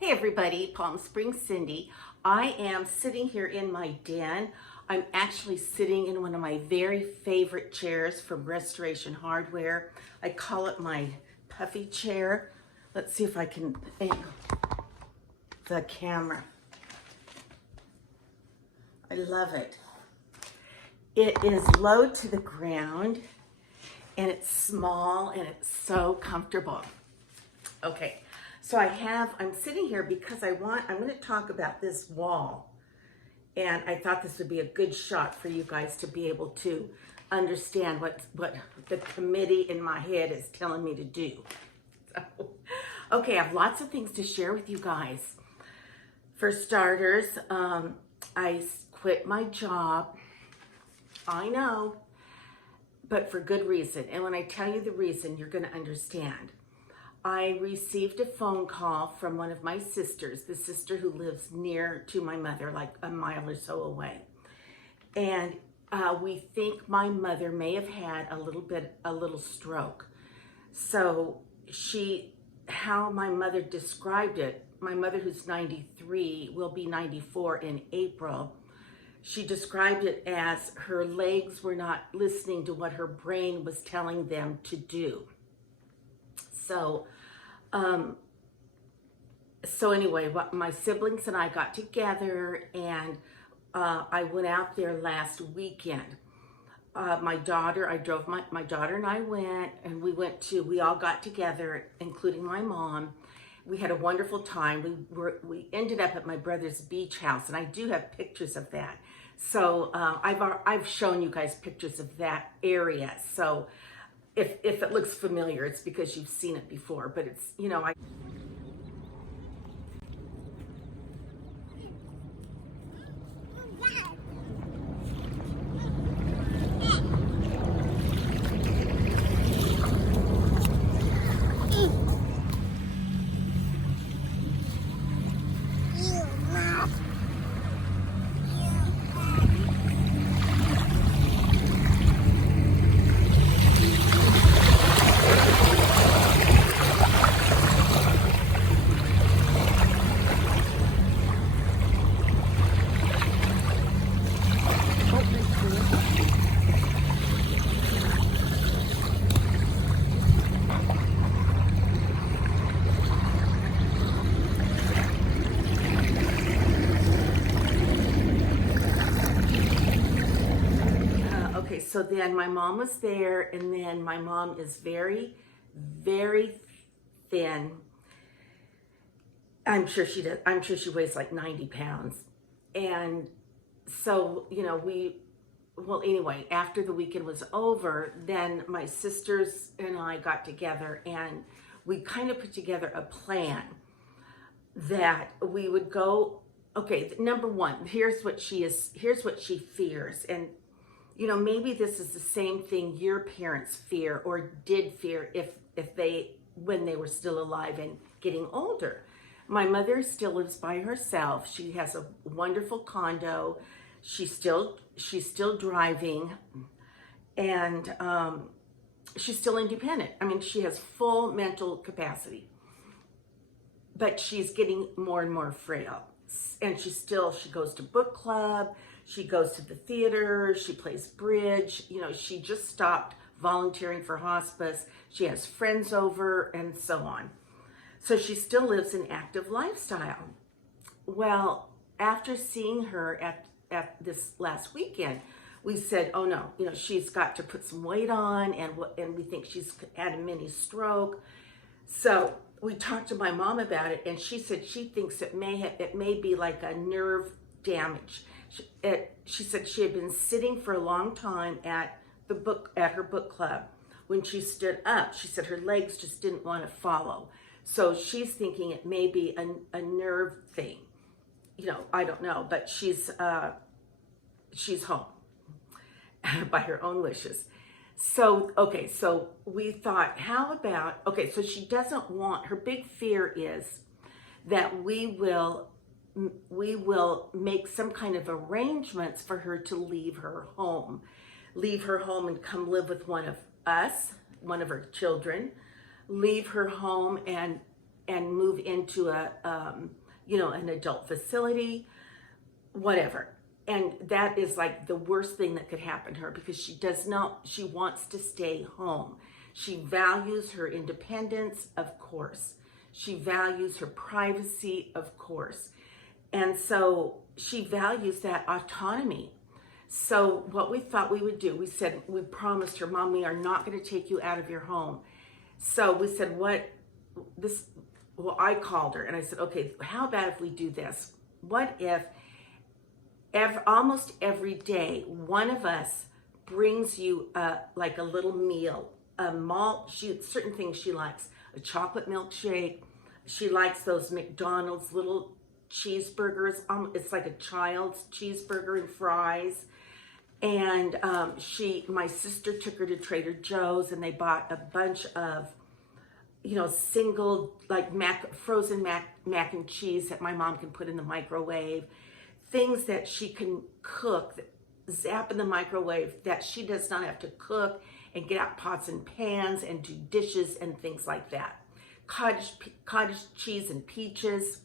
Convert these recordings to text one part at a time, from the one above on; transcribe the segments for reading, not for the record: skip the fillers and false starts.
Hey everybody, Palm Springs Cindy. I am sitting here in my den. I'm actually sitting in one of my very favorite chairs from Restoration Hardware. I call it my puffy chair. Let's see if I can angle the camera. I love it. It is low to the ground and it's small and it's so comfortable. Okay. So I'm sitting here because I'm going to talk about this wall. And I thought this would be a good shot for you guys to be able to understand what the committee in my head is telling me to do. So, okay, I have lots of things to share with you guys. For starters, I quit my job. I know, but for good reason. And when I tell you the reason, you're going to understand. I received a phone call from one of my sisters, the sister who lives near to my mother, like a mile or so away. And we think my mother may have had a little stroke. So how my mother described it, my mother who's 93 will be 94 in April. She described it as her legs were not listening to what her brain was telling them to do. So anyway, my siblings and I got together and I went out there last weekend. My daughter and I went, and we all got together, including my mom. We had a wonderful time. We ended up at my brother's beach house, and I do have pictures of that. So I've shown you guys pictures of that area. So if it looks familiar, it's because you've seen it before, but it's, okay, so then my mom was there, and then my mom is very, very thin. I'm sure she weighs like 90 pounds. And so, anyway, after the weekend was over, then my sisters and I got together and we kind of put together a plan that we would go, okay, number one, here's what she fears. And maybe this is the same thing your parents fear or did fear when they were still alive and getting older. My mother still lives by herself. She has a wonderful condo. She's still driving, and she's still independent. I mean, she has full mental capacity, but she's getting more and more frail. And she goes to book club. She goes to the theater, she plays bridge, she just stopped volunteering for hospice. She has friends over and so on. So she still lives an active lifestyle. Well, after seeing her at this last weekend, we said, oh no, she's got to put some weight on, and we think she's had a mini stroke. So we talked to my mom about it, and she said she thinks it may be like a nerve damage. She said she had been sitting for a long time at her book club. When she stood up, she said her legs just didn't want to follow. So she's thinking it may be a nerve thing. I don't know, but she's home by her own wishes. So, okay, so we thought, so she doesn't want, her big fear is that we will make some kind of arrangements for her to leave her home and come live with one of us, one of her children, leave her home and and move into an adult facility, whatever. And that is like the worst thing that could happen to her, because she wants to stay home. She values her independence, of course. She values her privacy, of course. And so she values that autonomy. So what we thought we would do, we promised her, Mom, we are not going to take you out of your home. So we said, I called her and I said, okay, how about if we do this? What if almost every day, one of us brings you like a little meal, a malt, certain things she likes, a chocolate milkshake. She likes those McDonald's little cheeseburgers. It's like a child's cheeseburger and fries. And my sister took her to Trader Joe's and they bought a bunch of, single like frozen mac and cheese that my mom can put in the microwave. Things that she can cook, zap in the microwave, that she does not have to cook and get out pots and pans and do dishes and things like that. Cottage cheese and peaches.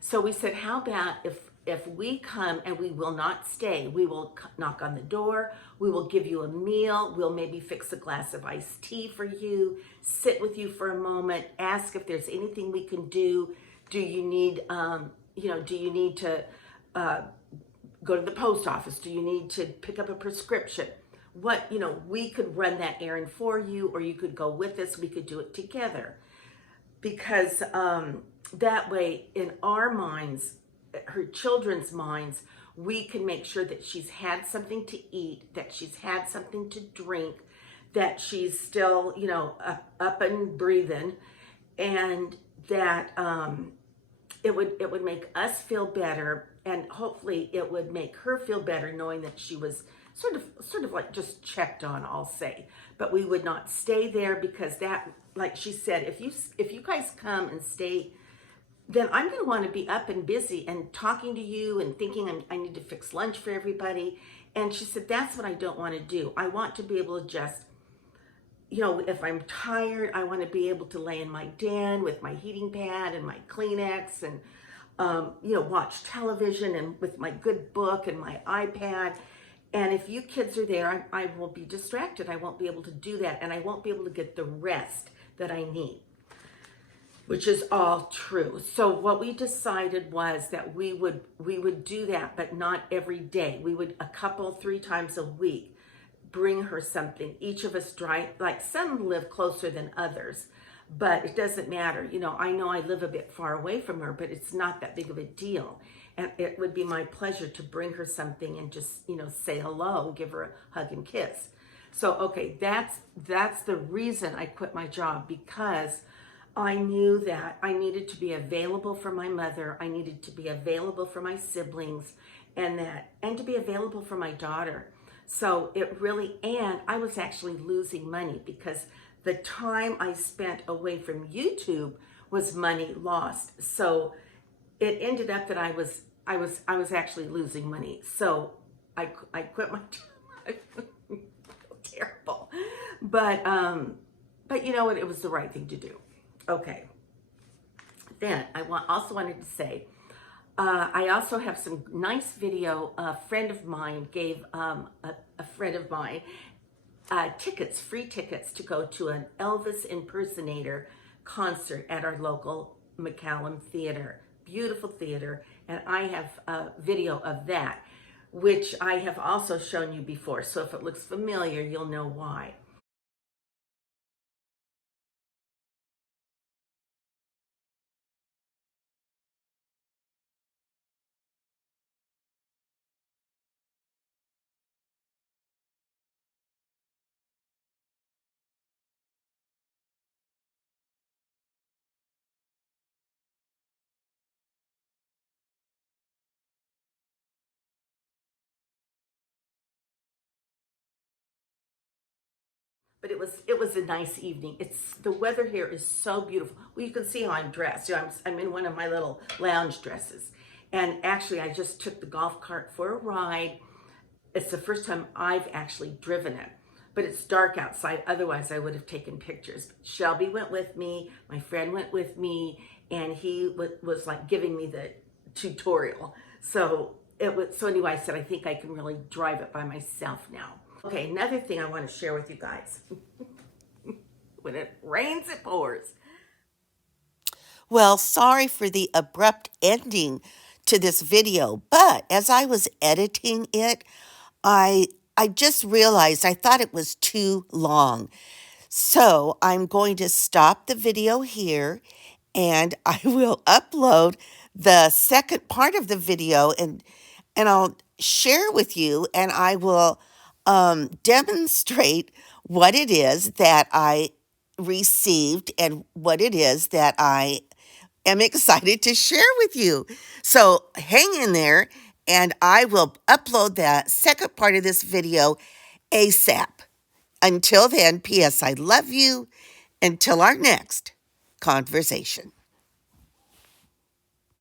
So we said, how about if we come and we will not stay, we will knock on the door, we will give you a meal, we'll maybe fix a glass of iced tea for you, sit with you for a moment, ask if there's anything we can do. Do you need, to go to the post office? Do you need to pick up a prescription? We could run that errand for you, or you could go with us. We could do it together. Because that way, in our minds, her children's minds, we can make sure that she's had something to eat, that she's had something to drink, that she's still, up and breathing, and that it would make us feel better, and hopefully it would make her feel better knowing that she was sort of like just checked on, I'll say. But we would not stay there, because that, like she said, if you guys come and stay, then I'm going to want to be up and busy and talking to you and thinking I need to fix lunch for everybody. And she said, that's what I don't want to do. I want to be able to just, if I'm tired, I want to be able to lay in my den with my heating pad and my Kleenex and, watch television and with my good book and my iPad. And if you kids are there, I will be distracted. I won't be able to do that. And I won't be able to get the rest that I need, which is all true. So what we decided was that we would do that, but not every day. We would 3 times a week bring her something. Each of us drive, like some live closer than others, but it doesn't matter. I know I live a bit far away from her, but it's not that big of a deal. And it would be my pleasure to bring her something and just, say hello, give her a hug and kiss. So, okay, that's the reason I quit my job, because I knew that I needed to be available for my mother. I needed to be available for my siblings, and to be available for my daughter. So and I was actually losing money, because the time I spent away from YouTube was money lost. So it ended up that I was actually losing money. So I quit my job. Terrible. But you know what? It was the right thing to do. Okay. Then I also wanted to say, I also have some nice video. A friend of mine gave a friend of mine free tickets to go to an Elvis impersonator concert at our local McCallum Theater. Beautiful theater. And I have a video of that, which I have also shown you before. So if it looks familiar, you'll know why. I'm but it was a nice evening. The weather here is so beautiful. Well, you can see how I'm dressed. I'm in one of my little lounge dresses. And actually, I just took the golf cart for a ride. It's the first time I've actually driven it. but it's dark outside. Otherwise, I would have taken pictures. Shelby went with me. My friend went with me, and he was like giving me the tutorial. So anyway, I said, I think I can really drive it by myself now. Okay, another thing I want to share with you guys. When it rains, it pours. Well, sorry for the abrupt ending to this video, but as I was editing it, I just realized I thought it was too long. So I'm going to stop the video here and I will upload the second part of the video and I'll share with you and I will demonstrate what it is that I received and what it is that I am excited to share with you. So hang in there and I will upload that second part of this video ASAP. Until then, P.S. I love you. Until our next conversation.